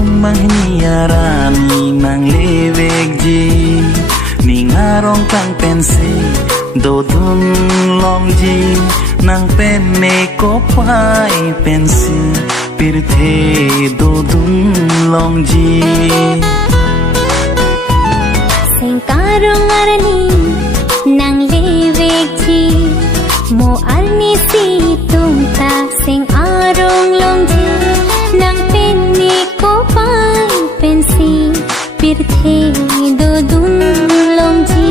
Itung manghiniarani nang lewek ji Ningarong kang pensi dodun long ji Nang penne kopai pensi pirthe dodun long ji Sengkarong arani nang lewek ji Mo arni si tungta seng arong long ji Nang penne kopai pensi pirthe dodun long ji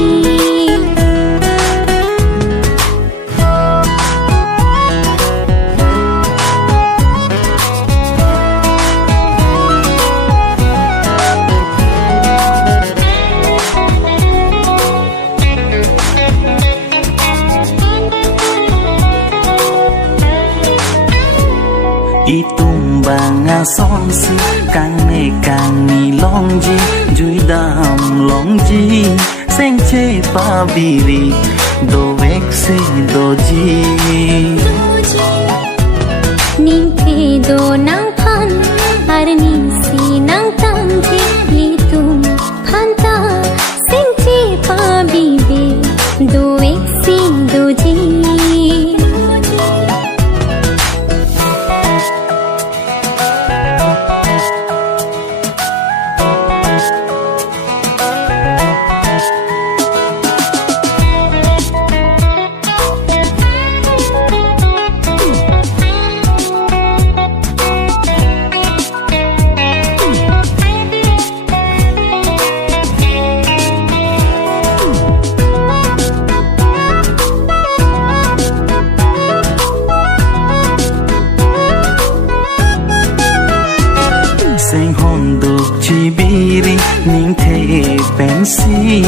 Itung banga sonsi kang ne kang ni long ji Jui dam long ji Seng che pa biri do vek se do ji Ning te do nang phan ar ning si nang tam ji Litung phan ta seng che pa bibe do ek si do ji Seng hon duk chi biri ning the pensi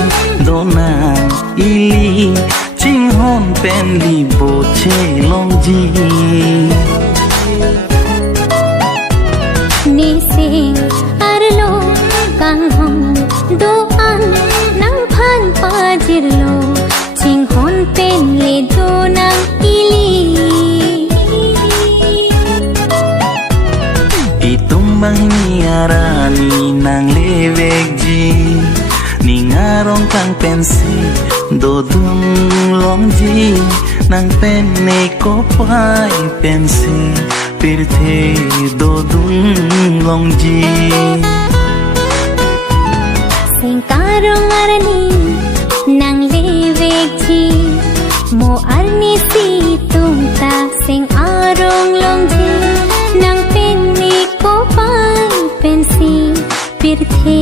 do nang ili ching hon pen li bo che long ji Ni sing ar lo kang hong do an nang phan pa jir lo ching hon pen le do nang ili Itung manghiniarani nang lewek ji Ningarong kang pensi dodun long ji Nang penne kopai pensi pirthe dodun long ji Sengkarong arani nang lewek ji Mo arni si tungta seng arong long ji Nang penne kopai pensi pirthe